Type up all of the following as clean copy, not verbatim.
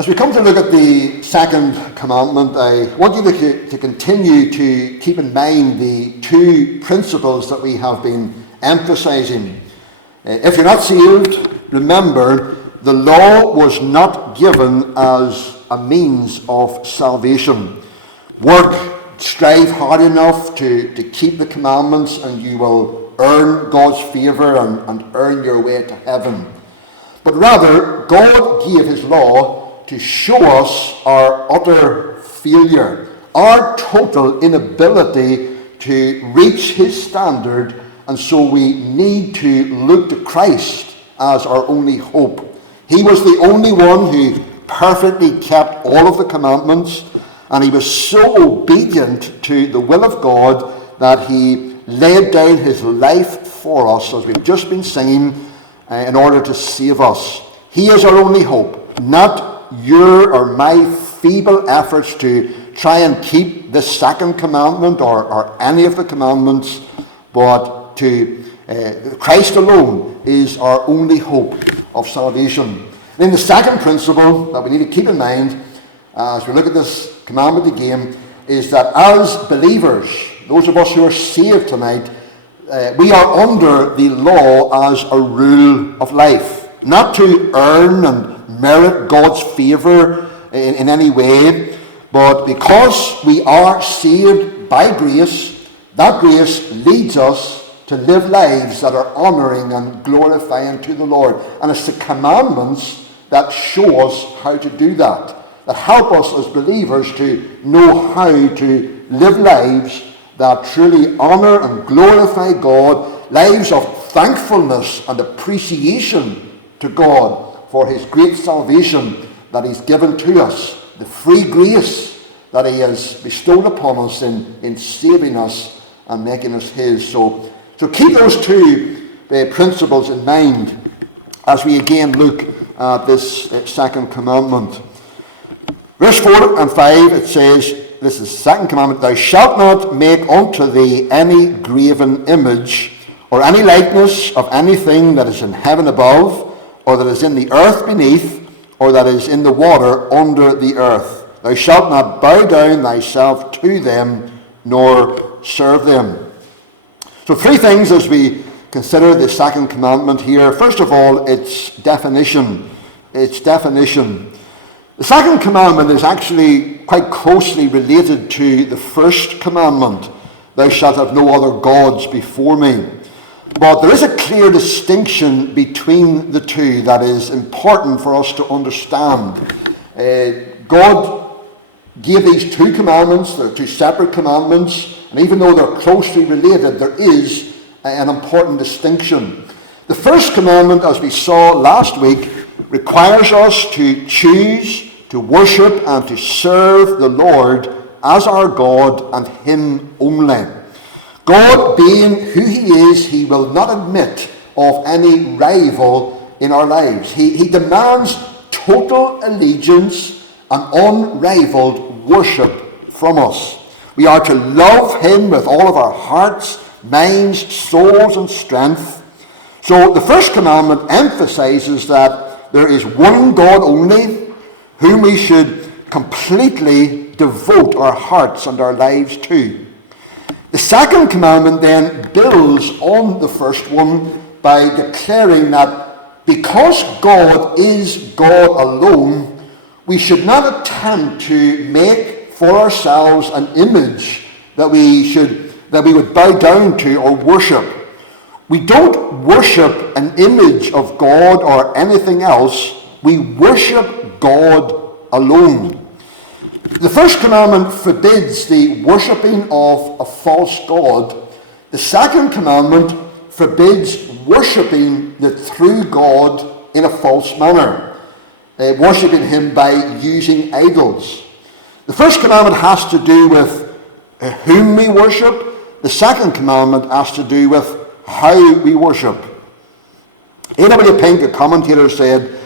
As we come to look at the second commandment, I want you to continue to keep in mind the two principles that we have been emphasizing. If you're not saved, remember the law was not given as a means of salvation. Work, strive hard enough to keep the commandments, and you will earn God's favour and earn your way to heaven. But rather, God gave his law to show us our utter failure, our total inability to reach his standard, and so we need to look to Christ as our only hope. He was the only one who perfectly kept all of the commandments, and he was so obedient to the will of God that he laid down his life for us, as we've just been singing, in order to save us. He is our only hope, not your or my feeble efforts to try and keep the second commandment or any of the commandments, but to Christ alone is our only hope of salvation. Then the second principle that we need to keep in mind as we look at this commandment again is that as believers, those of us who are saved tonight, we are under the law as a rule of life, not to earn and merit God's favour in any way, but because we are saved by grace, that grace leads us to live lives that are honouring and glorifying to the Lord. And it's the commandments that show us how to do that help us as believers to know how to live lives that truly honour and glorify God, lives of thankfulness and appreciation to God for his great salvation that he's given to us, the free grace that he has bestowed upon us in saving us and making us his. So keep those two principles in mind as we again look at this second commandment. Verse 4 and 5, it says, this is the second commandment, thou shalt not make unto thee any graven image, or any likeness of anything that is in heaven above, or that is in the earth beneath, or that is in the water under the earth. Thou shalt not bow down thyself to them, nor serve them. So three things as we consider the second commandment here. First of all, its definition. The second commandment is actually quite closely related to the first commandment. Thou shalt have no other gods before me. But there is a clear distinction between the two that is important for us to understand. God gave these two commandments, they're two separate commandments, and even though they're closely related, there is an important distinction. The first commandment, as we saw last week, requires us to choose to worship and to serve the Lord as our God and him only. God being who he is, he will not admit of any rival in our lives. He demands total allegiance and unrivaled worship from us. We are to love him with all of our hearts, minds, souls, and strength. So the first commandment emphasizes that there is one God only, whom we should completely devote our hearts and our lives to. The second commandment then builds on the first one by declaring that because God is God alone, we should not attempt to make for ourselves an image that we would bow down to or worship. We don't worship an image of God or anything else. We worship God alone. The first commandment forbids the worshipping of a false god. The second commandment forbids worshipping the true God in a false manner, worshipping him by using idols. The first commandment has to do with whom we worship. The second commandment has to do with how we worship. A.W. Pink, a commentator, said,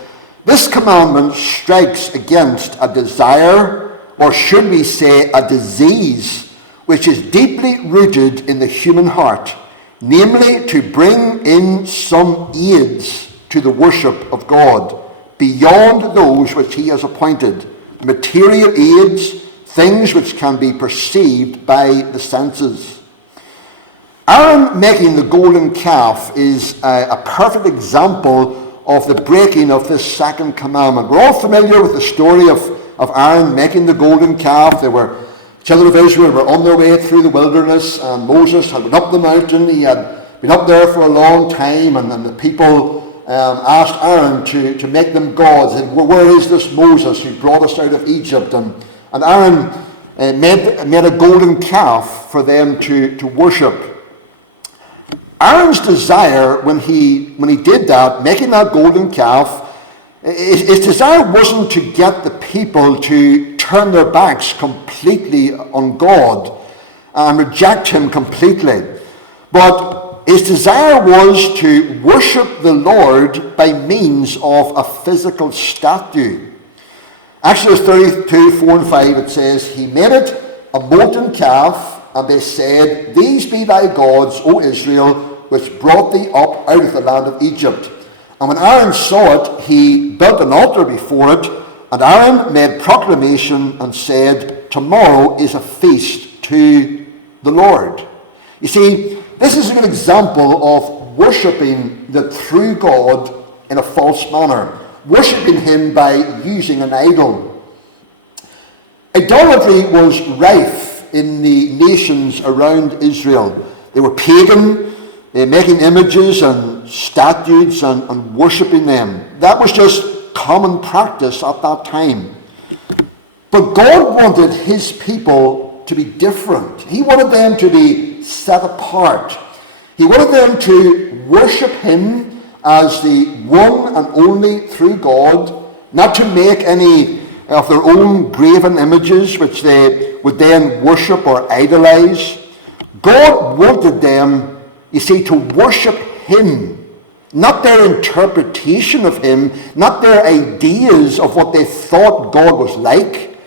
this commandment strikes against a desire, or should we say a disease, which is deeply rooted in the human heart, namely to bring in some aids to the worship of God, beyond those which he has appointed, material aids, things which can be perceived by the senses. Aaron making the golden calf is a perfect example of the breaking of this second commandment. We're all familiar with the story of Aaron making the golden calf. Children of Israel were on their way through the wilderness, and Moses had been up the mountain. He had been up there for a long time, and then the people asked Aaron to make them gods. And where is this Moses who brought us out of Egypt? And Aaron made a golden calf for them to worship. Aaron's desire when he did that, making that golden calf, his desire wasn't to get the people to turn their backs completely on God and reject him completely. But his desire was to worship the Lord by means of a physical statue. Exodus 32, 4 and 5, it says, he made it a molten calf, and they said, these be thy gods, O Israel, which brought thee up out of the land of Egypt. And when Aaron saw it, he built an altar before it, and Aaron made proclamation and said, tomorrow is a feast to the Lord. You see, this is an example of worshipping the true God in a false manner, worshipping him by using an idol. Idolatry was rife in the nations around Israel. They were pagan, making images and statues and worshipping them. That was just common practice at that time. But God wanted his people to be different. He wanted them to be set apart. He wanted them to worship him as the one and only true God, not to make any of their own graven images which they would then worship or idolize. God wanted them, you see, to worship him, not their interpretation of him, not their ideas of what they thought God was like.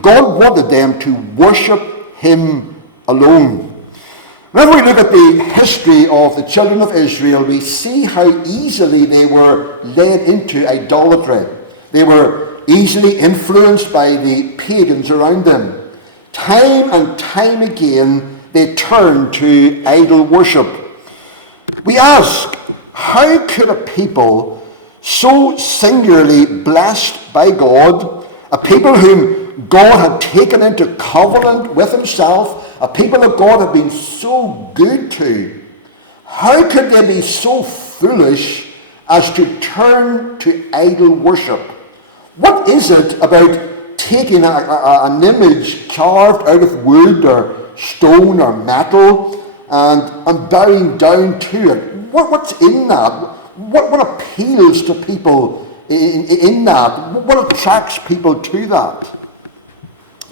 God wanted them to worship him alone. Whenever we look at the history of the children of Israel, we see how easily they were led into idolatry. They were easily influenced by the pagans around them. Time and time again, they turned to idol worship. We ask, how could a people so singularly blessed by God, a people whom God had taken into covenant with himself, a people that God had been so good to, how could they be so foolish as to turn to idol worship? What is it about taking an image carved out of wood or stone or metal and bowing down to it? What's in that? What appeals to people in that? What attracts people to that?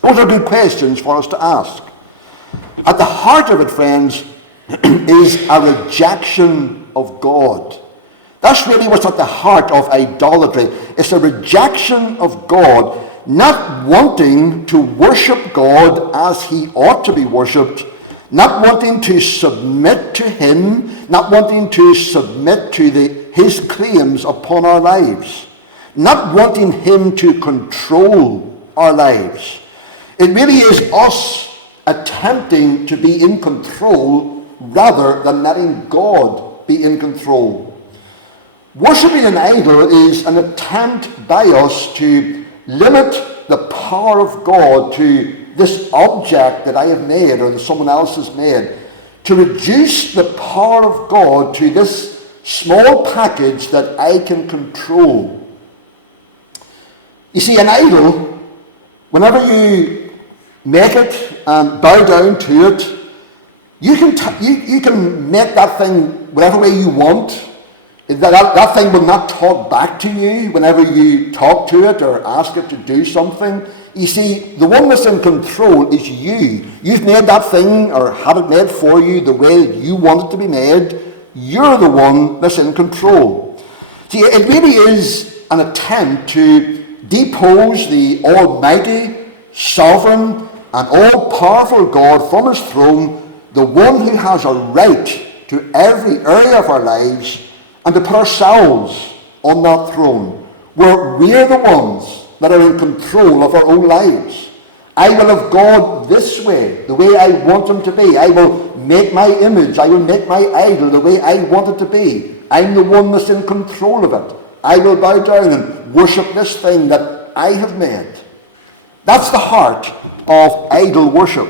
Those are good questions for us to ask. At the heart of it, friends, is a rejection of God. That's really what's at the heart of idolatry. It's a rejection of God, not wanting to worship God as he ought to be worshipped, not wanting to submit to him, not wanting to submit to his claims upon our lives, not wanting him to control our lives. It really is us attempting to be in control rather than letting God be in control. Worshipping an idol is an attempt by us to limit the power of God to this object that I have made or that someone else has made, to reduce the power of God to this small package that I can control. You see, an idol, whenever you make it and bow down to it, you can make that thing whatever way you want. That thing will not talk back to you whenever you talk to it or ask it to do something. You see, the one that's in control is you. You've made that thing or had it made for you the way that you want it to be made. You're the one that's in control. See, it really is an attempt to depose the almighty, sovereign, and all-powerful God from his throne, the one who has a right to every area of our lives, and to put ourselves on that throne. where we're the ones that are in control of our own lives. I will have God this way, the way I want him to be. I will make my image, I will make my idol the way I want it to be. I'm the one that's in control of it. I will bow down and worship this thing that I have made. That's the heart of idol worship.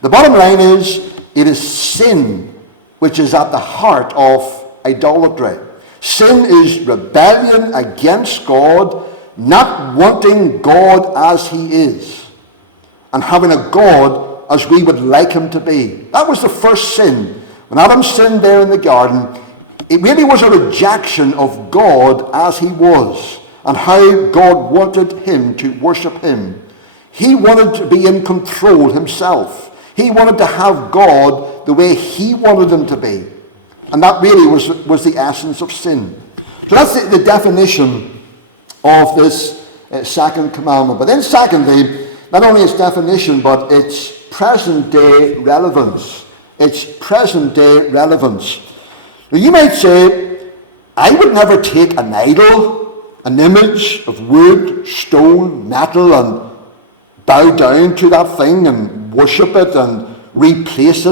The bottom line is, it is sin which is at the heart of idolatry. Sin is rebellion against God, not wanting God as he is, and having a God as we would like him to be. That was the first sin. When Adam sinned there in the garden, it really was a rejection of God as he was, and how God wanted him to worship him. He wanted to be in control himself. He wanted to have God the way he wanted him to be. And that really was the essence of sin. So that's the definition of this second commandment. But then secondly, not only its definition, but its present day relevance. Its present day relevance. Now you might say, I would never take an idol, an image of wood, stone, metal, and bow down to that thing and worship it and replace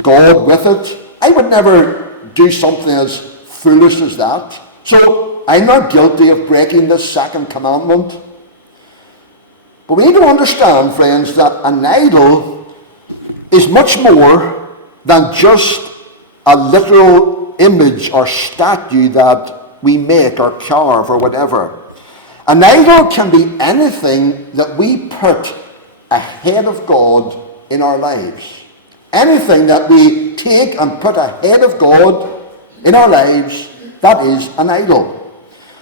God with it. I would never do something as foolish as that. So I'm not guilty of breaking this second commandment. But we need to understand, friends, that an idol is much more than just a literal image or statue that we make or carve or whatever. An idol can be anything that we put ahead of God in our lives. Anything that we take and put ahead of God in our lives, that is an idol.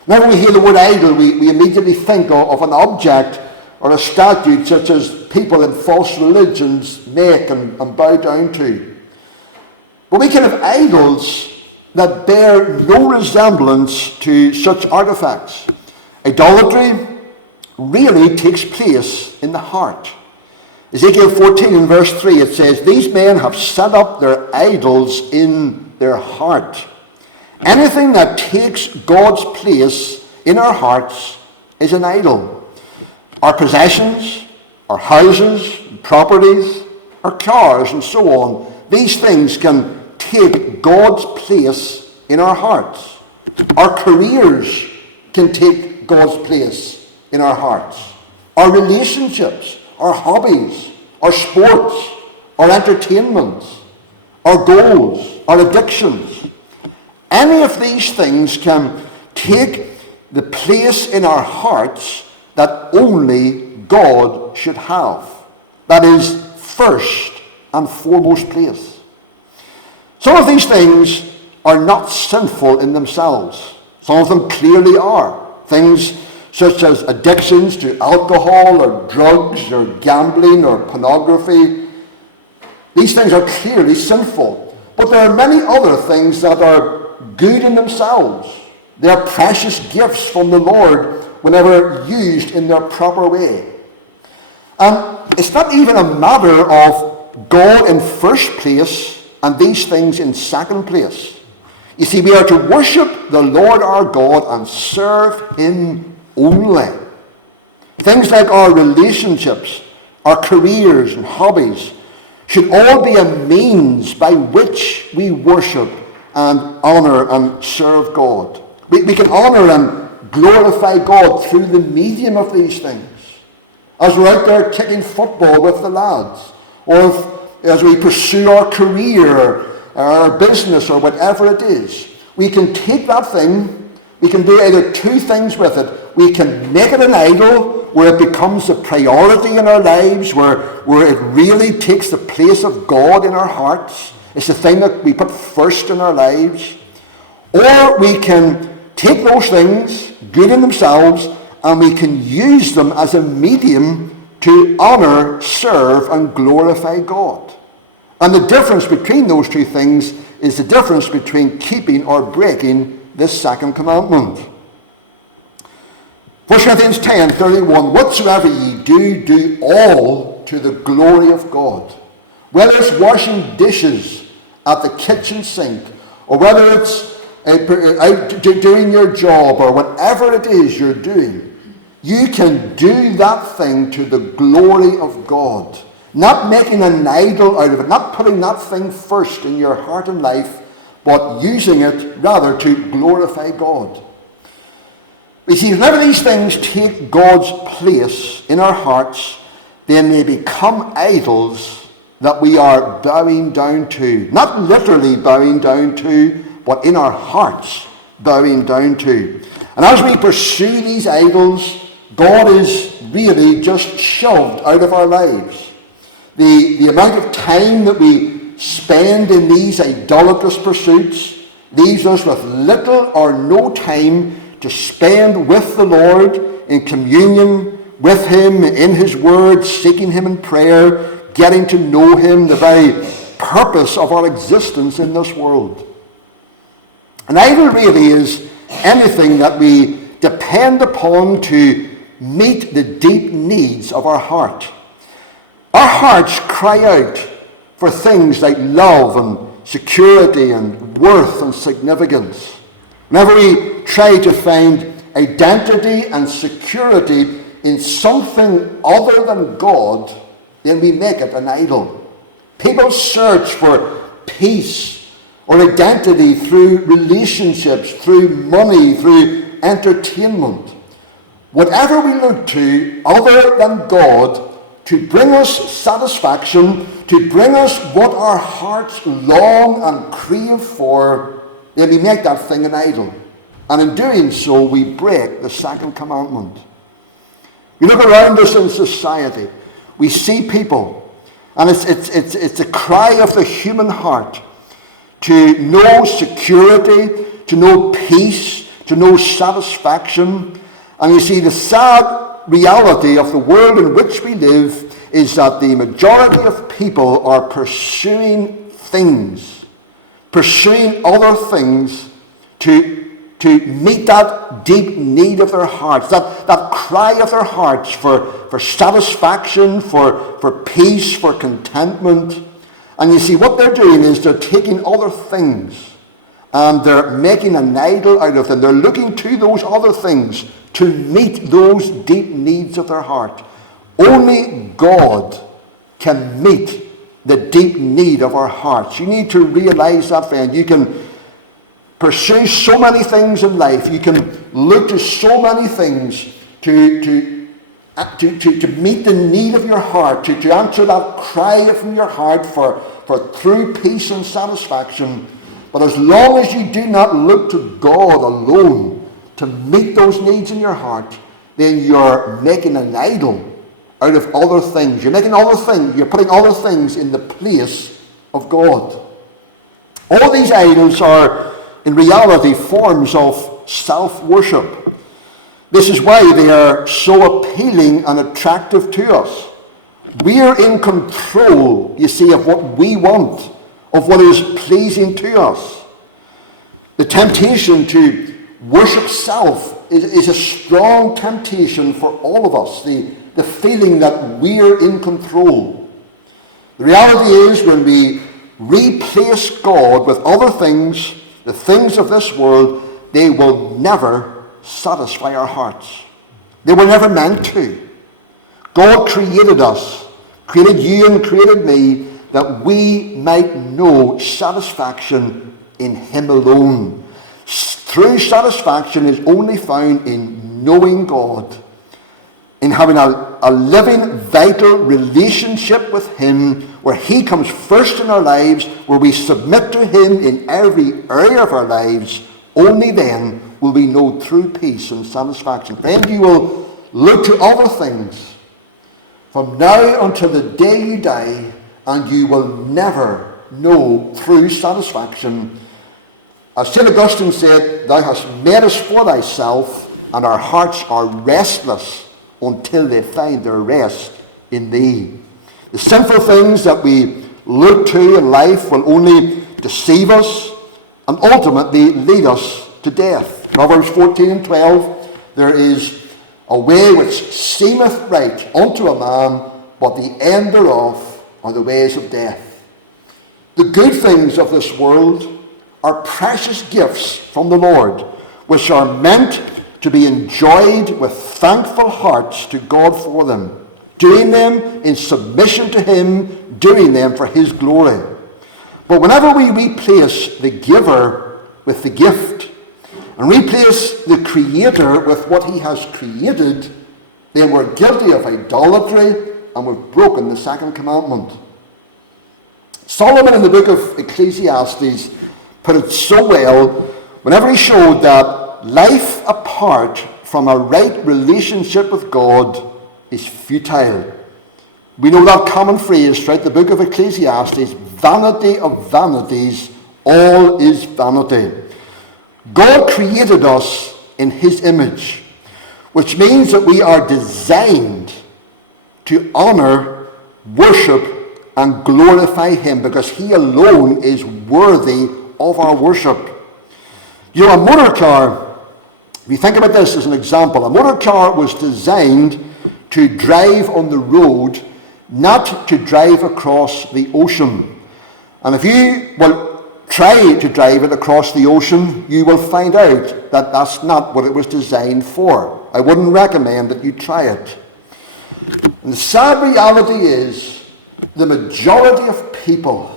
Now when we hear the word idol, we immediately think of an object or a statue such as people in false religions make and bow down to. But we can have idols that bear no resemblance to such artifacts. Idolatry really takes place in the heart. Ezekiel 14 in verse 3, it says, these men have set up their idols in their heart. Anything that takes God's place in our hearts is an idol. Our possessions, our houses, properties, our cars, and so on, these things can take God's place in our hearts. Our careers can take God's place in our hearts. Our relationships, our hobbies, our sports, our entertainments, our goals, our addictions. Any of these things can take the place in our hearts that only God should have. That is first and foremost place. Some of these things are not sinful in themselves. Some of them clearly are. Things such as addictions to alcohol or drugs or gambling or pornography. These things are clearly sinful. But there are many other things that are good in themselves. They are precious gifts from the Lord whenever used in their proper way. And it's not even a matter of God in first place and these things in second place. You see, we are to worship the Lord our God and serve him only. Things like our relationships, our careers and hobbies should all be a means by which we worship and honor and serve God. We can honor and glorify God through the medium of these things. As we're out there kicking football with the lads, or as we pursue our career or our business or whatever it is, we can take that thing, we can do either two things with it. We can make it an idol where it becomes a priority in our lives, where it really takes the place of God in our hearts. It's the thing that we put first in our lives. Or we can take those things, good in themselves, and we can use them as a medium to honor, serve, and glorify God. And the difference between those two things is the difference between keeping or breaking this second commandment. 1 Corinthians 10:31, whatsoever ye do, do all to the glory of God. Whether it's washing dishes at the kitchen sink, or whether it's out doing your job, or whatever it is you're doing, you can do that thing to the glory of God. Not making an idol out of it, not putting that thing first in your heart and life, but using it rather to glorify God. You see, whenever these things take God's place in our hearts, then they become idols that we are bowing down to. Not literally bowing down to, but in our hearts bowing down to. And as we pursue these idols, God is really just shoved out of our lives. The amount of time that we spend in these idolatrous pursuits leaves us with little or no time to spend with the Lord in communion with Him, in His Word, seeking Him in prayer, getting to know Him, the very purpose of our existence in this world. An idol really is anything that we depend upon to meet the deep needs of our heart. Our hearts cry out for things like love and security and worth and significance. Whenever we try to find identity and security in something other than God, then we make it an idol. People search for peace or identity through relationships, through money, through entertainment. Whatever we look to other than God to bring us satisfaction, to bring us what our hearts long and crave for, then we make that thing an idol. And in doing so, we break the second commandment. We look around us in society, we see people, and it's a cry of the human heart to know security, to know peace, to know satisfaction. And you see, the sad reality of the world in which we live is that the majority of people are pursuing things, pursuing other things to meet that deep need of their hearts, that cry of their hearts for satisfaction, for peace, for contentment. And you see, what they're doing is they're taking other things and they're making an idol out of them. They're looking to those other things to meet those deep needs of their heart. Only God can meet the deep need of our hearts. You need to realize that, friend. You can pursue so many things in life. You can look to so many things to meet the need of your heart, to answer that cry from your heart for true peace and satisfaction. But as long as you do not look to God alone to meet those needs in your heart, then you're making an idol out of other things. You're putting other things in the place of God. All these idols are, in reality, forms of self-worship. This is why they are so appealing and attractive to us. We are in control, you see, of what we want, of what is pleasing to us. The temptation to worship self is a strong temptation for all of us, the feeling that we're in control. The reality is, when we replace God with other things, the things of this world, they will never satisfy our hearts. They were never meant to. God created us, created you and created me, that we might know satisfaction in Him alone. True satisfaction is only found in knowing God, in having a living, vital relationship with Him, where He comes first in our lives, where we submit to Him in every area of our lives. Only then will we know true peace and satisfaction. Then you will look to other things from now until the day you die, and you will never know true satisfaction. As St. Augustine said, "Thou hast made us for thyself, and our hearts are restless until they find their rest in thee." The sinful things that we look to in life will only deceive us and ultimately lead us to death. Proverbs 14:12, "There is a way which seemeth right unto a man, but the end thereof are the ways of death." The good things of this world are precious gifts from the Lord, which are meant to be enjoyed with thankful hearts to God for them, doing them in submission to Him, doing them for His glory. But whenever we replace the giver with the gift, and replace the Creator with what He has created, then we're guilty of idolatry and we've broken the second commandment. Solomon in the book of Ecclesiastes put it so well whenever he showed that life apart from a right relationship with God is futile. We know that common phrase throughout the book of Ecclesiastes, vanity of vanities, all is vanity. God created us in His image, which means that we are designed to honor, worship, and glorify Him, because He alone is worthy of our worship. You know, a motor car, if you think about this as an example, a motor car was designed to drive on the road, not to drive across the ocean. And if you try to drive it across the ocean, you will find out that that's not what it was designed for. I wouldn't recommend that you try it. And the sad reality is, the majority of people,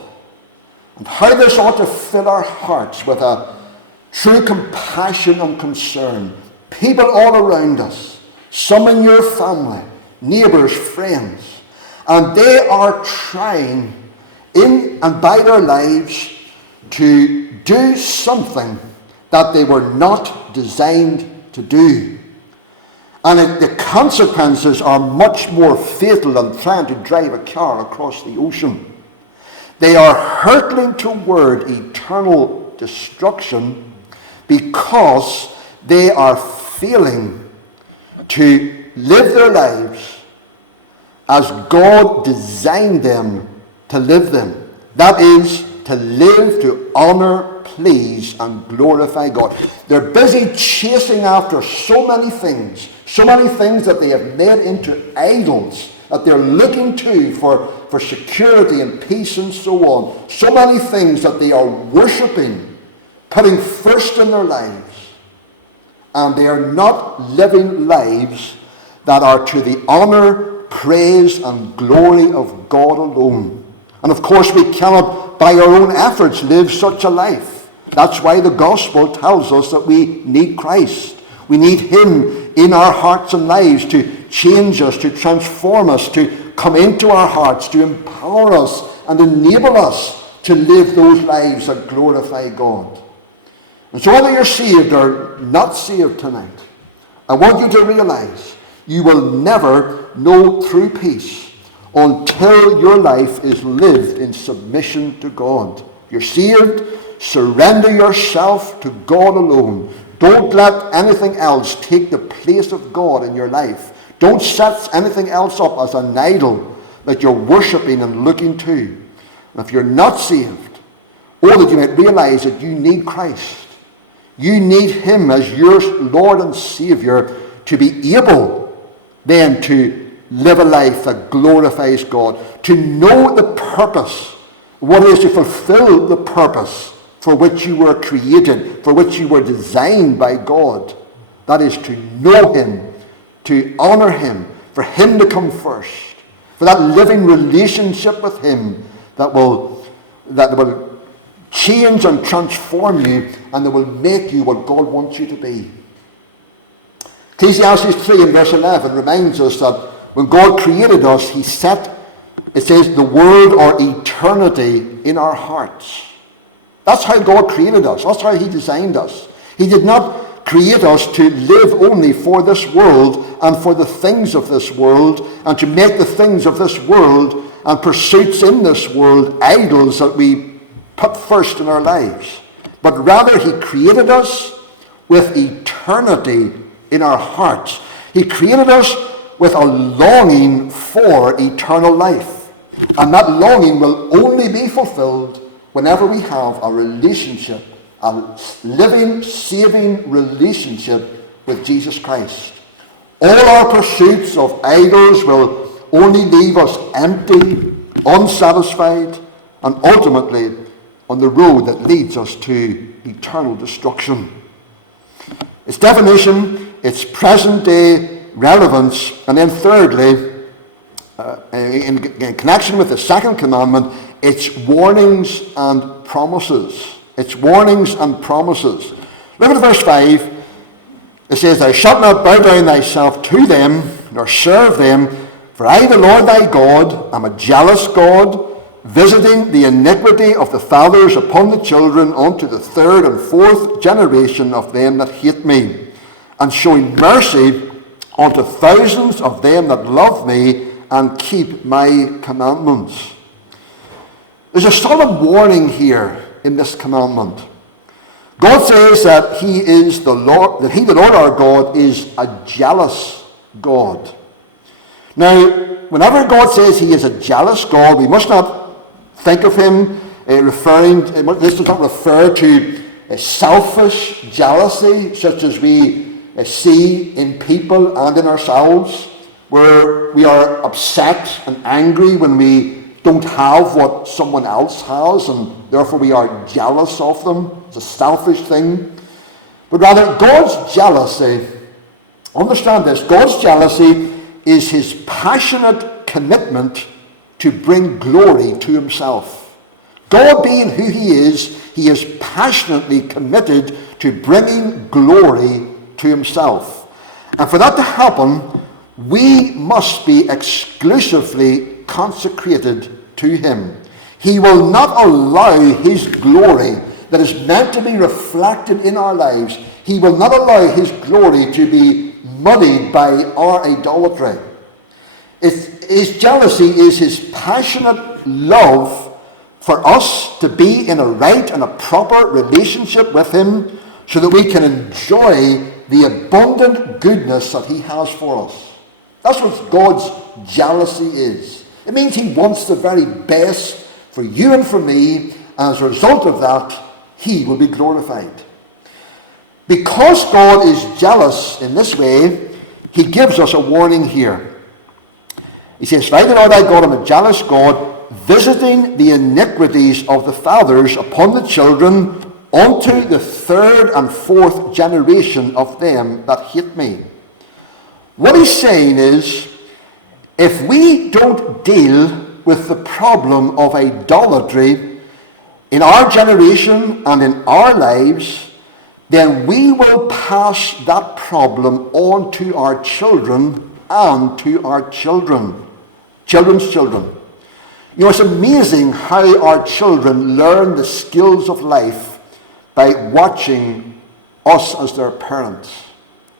and how this ought to fill our hearts with a true compassion and concern, people all around us, some in your family, neighbours, friends, and they are trying in and by their lives to do something that they were not designed to do. And the consequences are much more fatal than trying to drive a car across the ocean. They are hurtling toward eternal destruction because they are failing to live their lives as God designed them to live them. That is, to live to honor, please, and glorify God. They're busy chasing after so many things that they have made into idols, that they're looking to for security and peace and so on. So many things that they are worshipping, putting first in their lives. And they are not living lives that are to the honor, praise, and glory of God alone. And of course, we cannot, by our own efforts, live such a life. That's why the gospel tells us that we need Christ. We need Him in our hearts and lives to change us, to transform us, to come into our hearts, to empower us and enable us to live those lives that glorify God. And so whether you're saved or not saved tonight, I want you to realize you will never know true peace until your life is lived in submission to God. You're saved, surrender yourself to God alone. Don't let anything else take the place of God in your life. Don't set anything else up as an idol that you're worshipping and looking to. And if you're not saved, or that you might realize that you need Christ. You need Him as your Lord and Saviour to be able then to live a life that glorifies God, to know the purpose, what it is to fulfill the purpose for which you were created, for which you were designed by God. That is to know Him, to honour Him, for Him to come first, for that living relationship with Him that will change and transform you, and that will make you what God wants you to be. Ecclesiastes 3 and verse 11 reminds us that when God created us, He set, it says, the world or eternity in our hearts. That's how God created us. That's how He designed us. He did not create us to live only for this world and for the things of this world, and to make the things of this world and pursuits in this world idols that we put first in our lives. But rather, He created us with eternity in our hearts. He created us with a longing for eternal life. And that longing will only be fulfilled whenever we have a relationship, a living, saving relationship with Jesus Christ. All our pursuits of idols will only leave us empty, unsatisfied, and ultimately on the road that leads us to eternal destruction. Its definition, its present-day relevance, and then thirdly, in connection with the second commandment, its warnings and promises. Its warnings and promises. Look at verse 5. It says, Thou shalt not bow down thyself to them, nor serve them, for I, the Lord thy God, am a jealous God, visiting the iniquity of the fathers upon the children unto the third and fourth generation of them that hate me, and showing mercy unto thousands of them that love me and keep my commandments. There's a solid warning here in this commandment. God says that He, the Lord our God, is a jealous God. Now, whenever God says He is a jealous God, we must not think of Him this does not refer to a selfish jealousy such as we see in people and in ourselves, where we are upset and angry when we don't have what someone else has, and therefore we are jealous of them. It's a selfish thing. But rather, God's jealousy, understand this, God's jealousy is His passionate commitment to bring glory to Himself. God being who He is passionately committed to bringing glory to Himself. And for that to happen, we must be exclusively consecrated to Him. He will not allow His glory that is meant to be reflected in our lives, He will not allow His glory to be muddied by our idolatry. His jealousy is His passionate love for us to be in a right and a proper relationship with Him so that we can enjoy the abundant goodness that He has for us. That's what God's jealousy is. It means He wants the very best for you and for me, and as a result of that, He will be glorified. Because God is jealous in this way, He gives us a warning here. He says, For I, the Lord thy God, am a jealous God, visiting the iniquities of the fathers upon the children unto the third and fourth generation of them that hate me. What He's saying is, if we don't deal with the problem of idolatry in our generation and in our lives, then we will pass that problem on to our children and to our children's children. You know, it's amazing how our children learn the skills of life by watching us as their parents.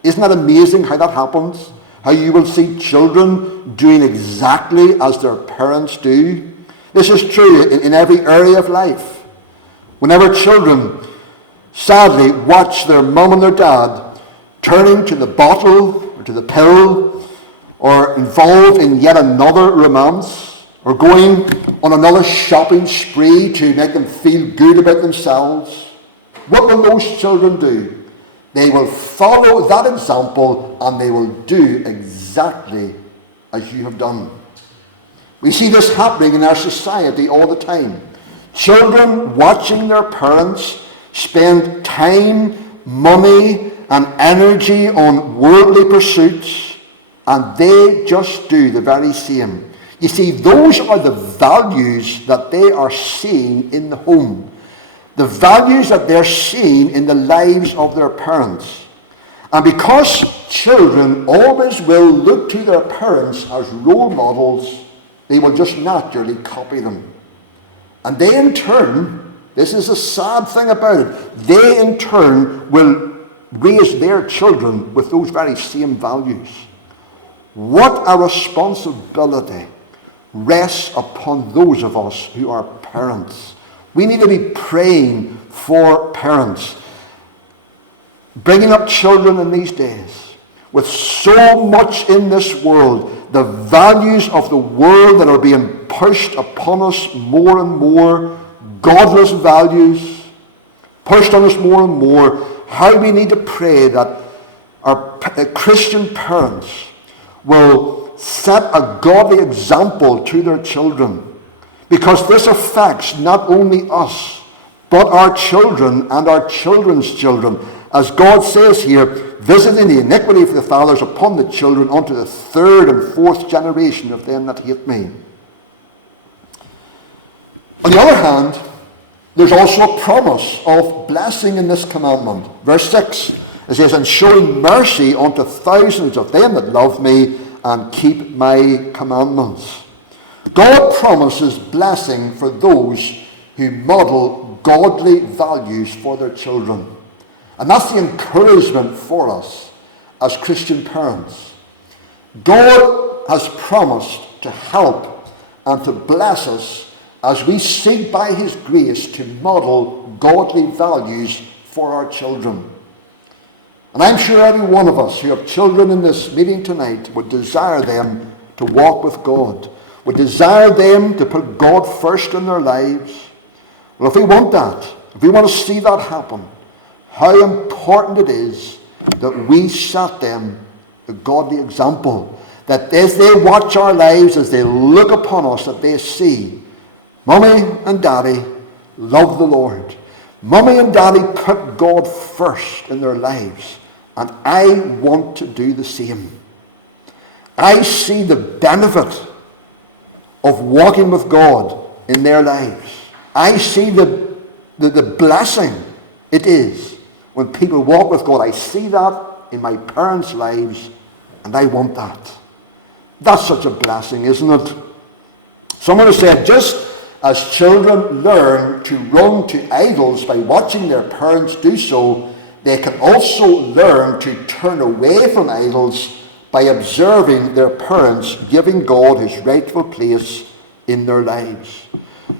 Isn't that amazing how that happens? How you will see children doing exactly as their parents do. This is true in every area of life. Whenever children sadly watch their mum and their dad turning to the bottle or to the pill, or involved in yet another romance, or going on another shopping spree to make them feel good about themselves, what will those children do? They will follow that example and they will do exactly as you have done. We see this happening in our society all the time. Children watching their parents spend time, money, and energy on worldly pursuits, and they just do the very same. You see, those are the values that they are seeing in the home. The values that they're seeing in the lives of their parents. And because children always will look to their parents as role models, they will just naturally copy them. And they in turn, this is a sad thing about it, they in turn will raise their children with those very same values. What a responsibility rests upon those of us who are parents. We need to be praying for parents. Bringing up children in these days, with so much in this world, the values of the world that are being pushed upon us more and more, godless values, pushed on us more and more, how we need to pray that our Christian parents will set a godly example to their children. Because this affects not only us, but our children and our children's children. As God says here, visiting the iniquity of the fathers upon the children unto the third and fourth generation of them that hate me. On the other hand, there's also a promise of blessing in this commandment. Verse 6, it says, and showing mercy unto thousands of them that love me and keep my commandments. God promises blessing for those who model godly values for their children. And that's the encouragement for us as Christian parents. God has promised to help and to bless us as we seek by his grace to model godly values for our children. And I'm sure every one of us who have children in this meeting tonight would desire them to walk with God, would desire them to put God first in their lives. Well, if we want that, if we want to see that happen, how important it is that we set them a godly example, that as they watch our lives, as they look upon us, that they see, Mummy and Daddy love the Lord. Mummy and Daddy put God first in their lives, and I want to do the same. I see the benefit of walking with God in their lives. I see the blessing it is when people walk with God. I see that in my parents' lives, and I want that. That's such a blessing, isn't it? Someone has said, just as children learn to run to idols by watching their parents do so, they can also learn to turn away from idols by observing their parents giving God his rightful place in their lives.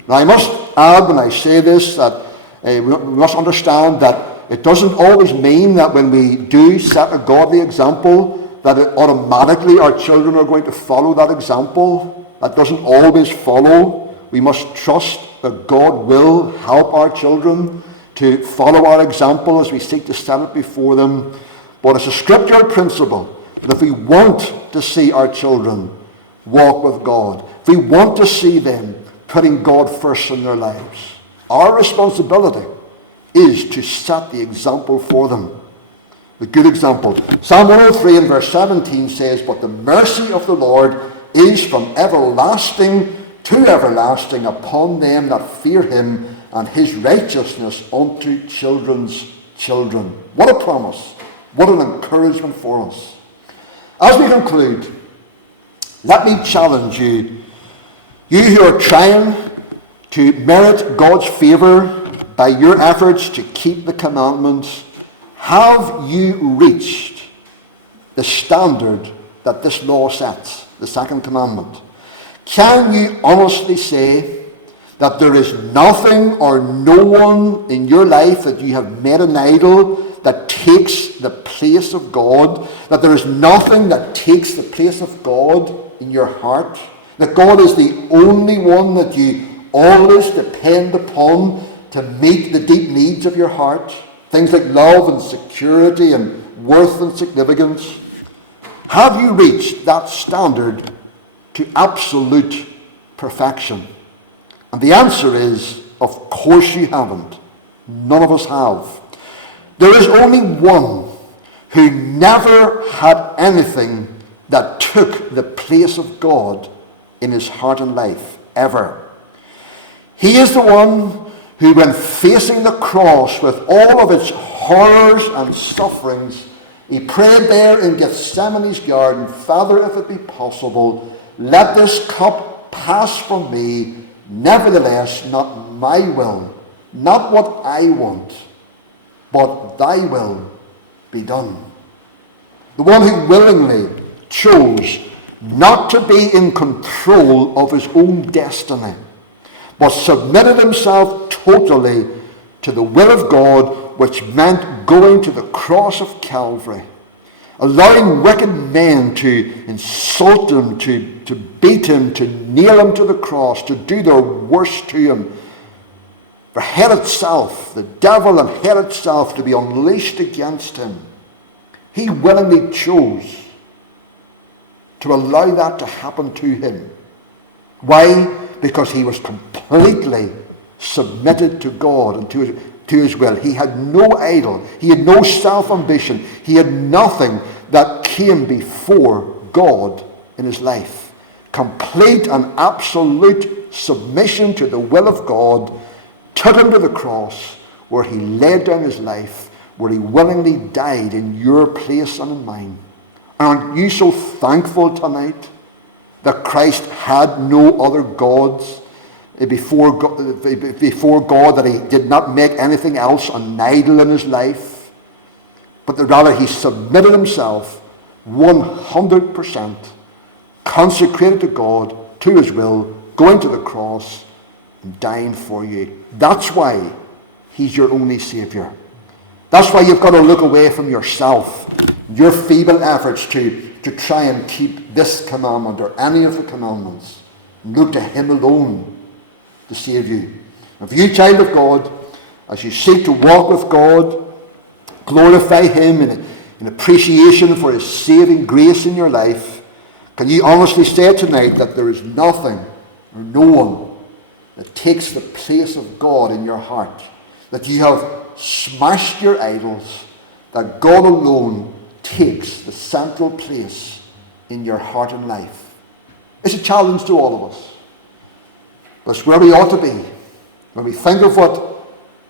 Now, I must add when I say this that we must understand that it doesn't always mean that when we do set a godly example that it automatically our children are going to follow that example. That doesn't always follow. We must trust that God will help our children to follow our example as we seek to set it before them. But it's a scriptural principle that if we want to see our children walk with God, if we want to see them putting God first in their lives, our responsibility is to set the example for them. The good example. Psalm 103 and verse 17 says, but the mercy of the Lord is from everlasting to everlasting upon them that fear him, and his righteousness unto children's children. What a promise. What an encouragement for us. As we conclude, let me challenge you, you who are trying to merit God's favour by your efforts to keep the commandments, have you reached the standard that this law sets, the second commandment? Can you honestly say that there is nothing or no one in your life that you have made an idol that takes the place of God? That there is nothing that takes the place of God in your heart? That God is the only one that you always depend upon to meet the deep needs of your heart? Things like love and security and worth and significance. Have you reached that standard to absolute perfection? And the answer is, of course you haven't. None of us have. There is only one who never had anything that took the place of God in his heart and life, ever. He is the one who, when facing the cross with all of its horrors and sufferings, he prayed there in Gethsemane's garden, Father, if it be possible, let this cup pass from me. Nevertheless, not my will, not what I want, but thy will be done. The one who willingly chose not to be in control of his own destiny, but submitted himself totally to the will of God, which meant going to the cross of Calvary, allowing wicked men to insult him, to beat him, to nail him to the cross, to do their worst to him, for hell itself, the devil and hell itself, to be unleashed against him. He willingly chose to allow that to happen to him. Why? Because he was completely submitted to God and to his will. He had no idol. He had no self-ambition. He had nothing that came before God in his life. Complete and absolute submission to the will of God took him to the cross, where he laid down his life, where he willingly died in your place and in mine. Aren't you so thankful tonight that Christ had no other gods before God, that he did not make anything else an idol in his life, but that rather he submitted himself 100%, consecrated to God, to his will, going to the cross and dying for you. That's why he's your only Saviour. That's why you've got to look away from yourself, your feeble efforts to try and keep this commandment or any of the commandments. And look to him alone to save you. If you, child of God, as you seek to walk with God, glorify him in appreciation for his saving grace in your life, can you honestly say tonight that there is nothing or no one that takes the place of God in your heart, that you have smashed your idols, that God alone takes the central place in your heart and life? It's a challenge to all of us. But it's where we ought to be. When we think of what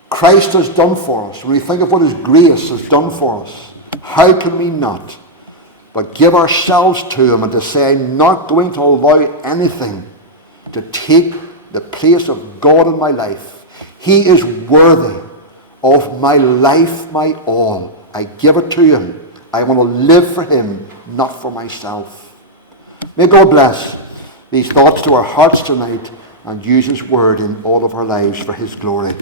Christ has done for us, when we think of what his grace has done for us, how can we not but give ourselves to him and to say, I'm not going to allow anything to take the place of God in my life. He is worthy of my life, my all. I give it to him. I want to live for him, not for myself. May God bless these thoughts to our hearts tonight and use his word in all of our lives for his glory.